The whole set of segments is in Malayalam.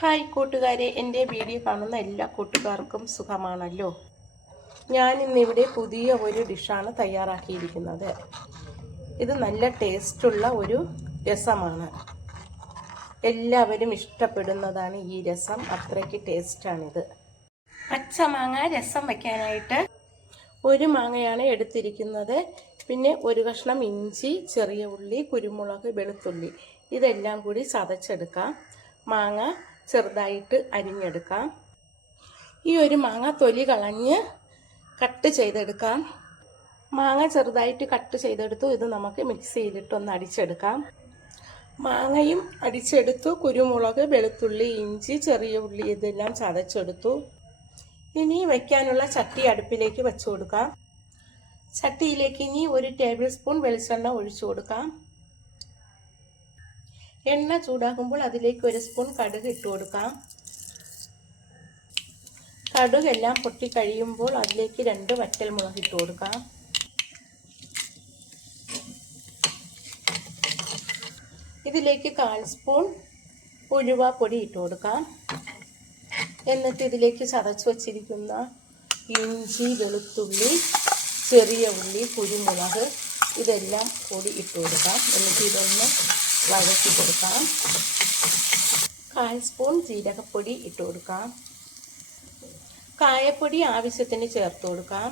ഹായ് കൂട്ടുകാരെ, എൻ്റെ വീഡിയോ കാണുന്ന എല്ലാ കൂട്ടുകാർക്കും സുഖമാണല്ലോ. ഞാനിന്നിവിടെ പുതിയ ഒരു ഡിഷാണ് തയ്യാറാക്കിയിരിക്കുന്നത്. ഇത് നല്ല ടേസ്റ്റുള്ള ഒരു രസമാണ്. എല്ലാവരും ഇഷ്ടപ്പെടുന്നതാണ് ഈ രസം. അത്രയ്ക്ക് ടേസ്റ്റാണിത്. പച്ചമാങ്ങ രസം വയ്ക്കാനായിട്ട് ഒരു മാങ്ങയാണ് എടുത്തിരിക്കുന്നത്. പിന്നെ ഒരു കഷ്ണം ഇഞ്ചി, ചെറിയ ഉള്ളി, കുരുമുളക്, വെളുത്തുള്ളി ഇതെല്ലാം കൂടി ചതച്ചെടുക്കാം. മാങ്ങ ചെറുതായിട്ട് അരിഞ്ഞെടുക്കാം. ഈ ഒരു മാങ്ങ തൊലി കളഞ്ഞ് കട്ട് ചെയ്തെടുക്കാം. മാങ്ങ ചെറുതായിട്ട് കട്ട് ചെയ്തെടുത്തു. ഇത് നമുക്ക് മിക്സിയിലിട്ടൊന്ന് അടിച്ചെടുക്കാം. മാങ്ങയും അടിച്ചെടുത്തു. കുരുമുളക്, വെളുത്തുള്ളി, ഇഞ്ചി, ചെറിയ ഉള്ളി ഇതെല്ലാം ചതച്ചെടുത്തു. ഇനി വയ്ക്കാനുള്ള ചട്ടി അടുപ്പിലേക്ക് വെച്ചു കൊടുക്കാം. ചട്ടിയിലേക്ക് ഇനി 1 ടേബിൾ സ്പൂൺ വെളിച്ചെണ്ണ ഒഴിച്ചു കൊടുക്കാം. എണ്ണ ചൂടാകുമ്പോൾ അതിലേക്ക് 1 സ്പൂൺ കടുക് ഇട്ട് കൊടുക്കാം. കടുകെല്ലാം പൊട്ടിക്കഴിയുമ്പോൾ അതിലേക്ക് 2 വറ്റൽമുളക് ഇട്ട് കൊടുക്കാം. ഇതിലേക്ക് 1/4 സ്പൂൺ ഉലുവാപ്പൊടി ഇട്ട് കൊടുക്കാം. എന്നിട്ട് ഇതിലേക്ക് ചതച്ച് വച്ചിരിക്കുന്ന ഇഞ്ചി, വെളുത്തുള്ളി, ചെറിയ ഉള്ളി, കുരുമുളക് ഇതെല്ലാം കൂടി ഇട്ട് കൊടുക്കാം. എന്നിട്ട് ഇതൊന്ന് വഴറ്റി കൊടുക്കാം. 1/4 സ്പൂൺ ജീരകപ്പൊടി ഇട്ട് കൊടുക്കാം. കായപ്പൊടി ആവശ്യത്തിന് ചേർത്ത് കൊടുക്കാം.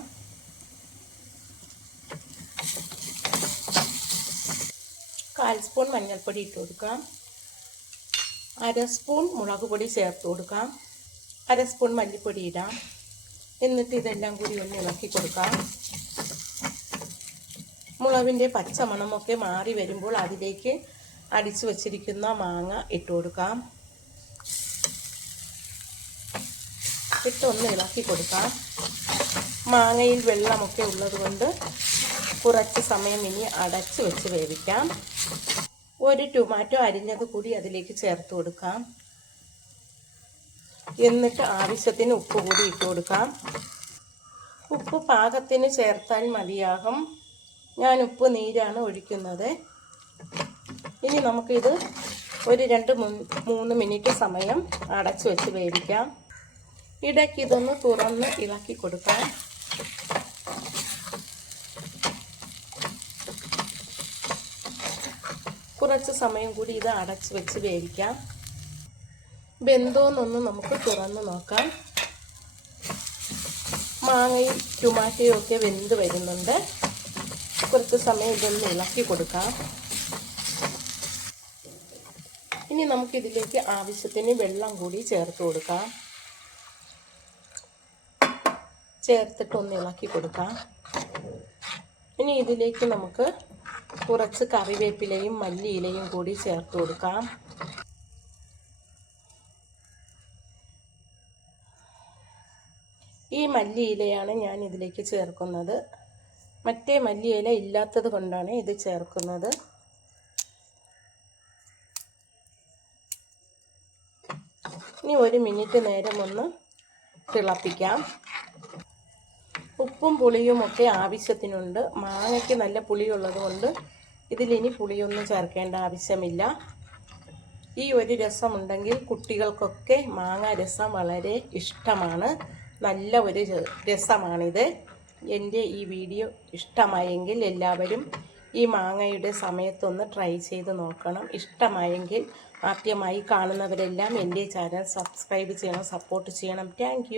1/4 സ്പൂൺ മഞ്ഞൾപ്പൊടി ഇട്ട് കൊടുക്കാം. 1/2 സ്പൂൺ മുളക് പൊടി ചേർത്ത് കൊടുക്കാം. 1/2 സ്പൂൺ മല്ലിപ്പൊടി ഇടാം. എന്നിട്ട് ഇതെല്ലാം കൂടി ഒന്ന് ഇളക്കി കൊടുക്കാം. മുളകിൻ്റെ പച്ചമണമൊക്കെ മാറി വരുമ്പോൾ അതിലേക്ക് അടിച്ചു വച്ചിരിക്കുന്ന മാങ്ങ ഇട്ട് കൊടുക്കാം. ഇട്ടൊന്ന് ഇളക്കി കൊടുക്കാം. മാങ്ങയിൽ വെള്ളമൊക്കെ ഉള്ളതുകൊണ്ട് കുറച്ച് സമയം ഇനി അടച്ചു വെച്ച് വേവിക്കാം. 1 ടൊമാറ്റോ അരിഞ്ഞത് കൂടി അതിലേക്ക് ചേർത്ത് കൊടുക്കാം. എന്നിട്ട് ആവശ്യത്തിന് ഉപ്പ് കൂടി ഇട്ട് കൊടുക്കാം. ഉപ്പ് പാകത്തിന് ചേർത്താൽ മതിയാകും. ഞാൻ ഉപ്പ് നീരാണ് ഒഴിക്കുന്നത്. ഇനി നമുക്കിത് ഒരു 2-3 മിനിറ്റ് സമയം അടച്ചു വെച്ച് വേവിക്കാം. ഇടയ്ക്ക് ഇതൊന്ന് തുറന്ന് ഇളക്കി കൊടുക്കാം. കുറച്ച് സമയം കൂടി ഇത് അടച്ചു വെച്ച് വേവിക്കാം. വെന്തോന്നൊന്ന് നമുക്ക് തുറന്ന് നോക്കാം. മാങ്ങയും ടൊമാറ്റോയും ഒക്കെ വെന്ത് വരുന്നുണ്ട്. കുറച്ച് സമയം ഇതൊന്ന് ഇളക്കി കൊടുക്കാം. ഇനി നമുക്കിതിലേക്ക് ആവശ്യത്തിന് വെള്ളം കൂടി ചേർത്ത് കൊടുക്കാം. ചേർത്തിട്ടൊന്ന് ഇളക്കി കൊടുക്കാം. ഇനി ഇതിലേക്ക് നമുക്ക് കുറച്ച് കറിവേപ്പിലയും മല്ലിയിലയും കൂടി ചേർത്ത് കൊടുക്കാം. ഈ മല്ലിയിലയാണ് ഞാൻ ഇതിലേക്ക് ചേർക്കുന്നത്. മറ്റേ മല്ലിയില ഇല്ലാത്തത് കൊണ്ടാണ് ഇത് ചേർക്കുന്നത്. ഇനി 1 മിനിറ്റ് നേരം ഒന്ന് തിളപ്പിക്കാം. ഉപ്പും പുളിയും ഒക്കെ ആവശ്യത്തിനുണ്ട്. മാങ്ങയ്ക്ക് നല്ല പുളിയുള്ളത് കൊണ്ട് ഇതിലിനി പുളിയൊന്നും ചേർക്കേണ്ട ആവശ്യമില്ല. ഈ ഒരു രസം ഉണ്ടെങ്കിൽ കുട്ടികൾക്കൊക്കെ മാങ്ങ രസം വളരെ ഇഷ്ടമാണ്. നല്ല ഒരു രസമാണിത്. എൻ്റെ ഈ വീഡിയോ ഇഷ്ടമായെങ്കിൽ എല്ലാവരും ഈ മാങ്ങയുടെ സമയത്തൊന്ന് ട്രൈ ചെയ്ത് നോക്കണം. ഇഷ്ടമായെങ്കിൽ ആദ്യമായി കാണുന്നവരെല്ലാം എൻ്റെ ചാനൽ സബ്സ്ക്രൈബ് ചെയ്യണം, സപ്പോർട്ട് ചെയ്യണം. താങ്ക്